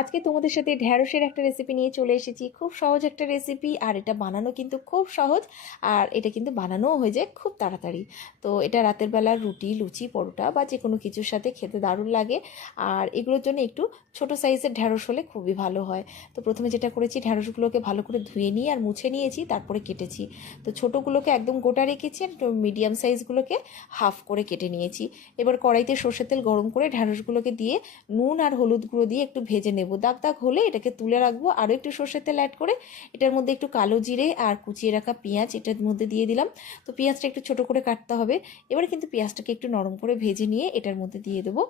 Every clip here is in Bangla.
আজকে তোমাদের সাথে ঢ্যাঁড়সের একটা রেসিপি নিয়ে চলে এসেছি। খুব সহজ একটা রেসিপি, আর এটা বানানো কিন্তু খুব সহজ, আর এটা কিন্তু বানানোও হয়ে যায় খুব তাড়াতাড়ি। তো এটা রাতের বেলা রুটি, লুচি, পরোটা বা যে কোনো কিছুর সাথে খেতে দারুণ লাগে। আর এগুলোর জন্য একটু ছোট সাইজের ঢ্যাঁড়স হলে খুবই ভালো হয়। তো প্রথমে যেটা করেছি, ঢ্যাঁড়সগুলোকে ভালো করে ধুয়ে নিয়ে আর মুছে নিয়েছি, তারপরে কেটেছি। তো ছোটোগুলোকে একদম গোটা রেখেছি, আর মিডিয়াম সাইজগুলোকে হাফ করে কেটে নিয়েছি। এবার কড়াইতে সর্ষের তেল গরম করে ঢ্যাঁড়সগুলোকে দিয়ে নুন আর হলুদ গুঁড়ো দিয়ে একটু ভেজে নেব। দাগ দাগ হলে এটাকে তুলে রাখবো। আরও একটু সর্ষের তেল অ্যাড করে এটার মধ্যে একটু কালো জিরে আর কুচিয়ে রাখা পেঁয়াজ এটার মধ্যে দিয়ে দিলাম। তো পেঁয়াজটা একটু ছোট করে কাটতে হবে। এবার কিন্তু পেঁয়াজটাকে একটু নরম করে ভেজে নিয়ে এটার মধ্যে দিয়ে দেবো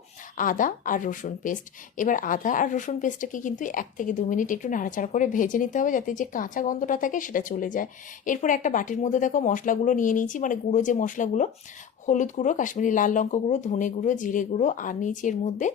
আদা আর রসুন পেস্ট। এবার আদা আর রসুন পেস্টটাকে কিন্তু 1 থেকে 2 মিনিট একটু নাড়াচাড়া করে ভেজে নিতে হবে, যাতে যে কাঁচা গন্ধটা থাকে সেটা চলে যায়। এরপর একটা বাটির মধ্যে দেখো মশলাগুলো নিয়ে নিয়েছি, মানে গুঁড়ো যে মশলাগুলো, হলুদ গুঁড়ো, কাশ্মীরি লাল লঙ্কা গুঁড়ো, ধনে গুঁড়ো, জিরে গুঁড়ো, আর নিয়েছি এর মধ্যে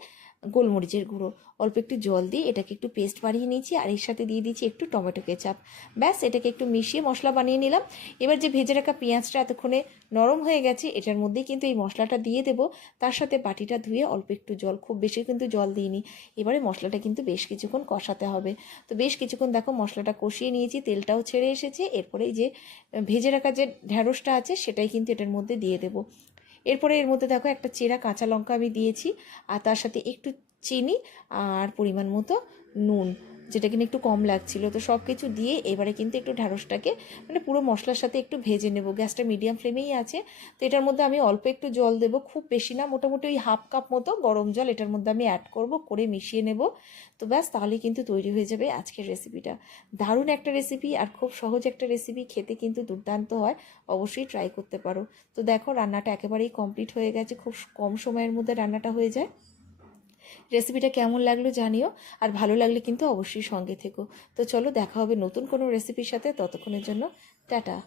গোলমরিচের গুঁড়ো। অল্প একটু জল দিয়ে এটাকে একটু পেস্ট বানিয়ে নিয়েছি, আর এর সাথে দিয়ে দিয়েছি একটু টমেটো কেচাপ। ব্যাস, এটাকে একটু মিশিয়ে মশলা বানিয়ে নিলাম। এবার যে ভেজে রাখা পেঁয়াজটা এতক্ষণে নরম হয়ে গেছে, এটার মধ্যেই কিন্তু এই মশলাটা দিয়ে দেবো। তার সাথে বাটিটা ধুয়ে অল্প একটু জল, খুব বেশি কিন্তু জল দিইনি। এবারে মশলাটা কিন্তু বেশ কিছুক্ষণ কষাতে হবে। তো বেশ কিছুক্ষণ দেখো মশলাটা কষিয়ে নিয়েছি, তেলটাও ছেড়ে এসেছে। এরপরে এই যে ভেজে রাখা যে ঢ্যাঁড়সটা আছে সেটাই কিন্তু এটার মধ্যে দিয়ে দেবো। এরপরে এর মধ্যে দেখো একটা চেরা কাঁচা লঙ্কা আমি দিয়েছি, আর তার সাথে একটু চিনি আর পরিমাণ মতো নুন, যেটা কিনা একটু কম লাগছিল। তো সব কিছু দিয়ে এবারে কিন্তু একটু ঢ্যাঁড়সটাকে মানে পুরো মশলার সাথে একটু ভেজে নেব। গ্যাসটা মিডিয়াম ফ্লেমেই আছে। তো এটার মধ্যে আমি অল্প একটু জল দেবো, খুব বেশি না, মোটামুটি ওই হাফ কাপ মতো গরম জল এটার মধ্যে আমি অ্যাড করব, করে মিশিয়ে নেব। তো ব্যাস, তাহলে কিন্তু তৈরি হয়ে যাবে আজকের রেসিপিটা। দারুণ একটা রেসিপি আর খুব সহজ একটা রেসিপি, খেতে কিন্তু দুর্দান্ত হয়। অবশ্যই ট্রাই করতে পারো। তো দেখো রান্নাটা একেবারেই কমপ্লিট হয়ে গেছে, খুব কম সময়ের মধ্যে রান্নাটা হয়ে যায়। রেসিপিটা কেমন লাগলো জানিও, আর ভালো লাগলে কিন্তু অবশ্যই সঙ্গে থেকো। তো চলো, দেখা হবে নতুন কোনো রেসিপির সাথে। ততক্ষণের জন্য টাটা।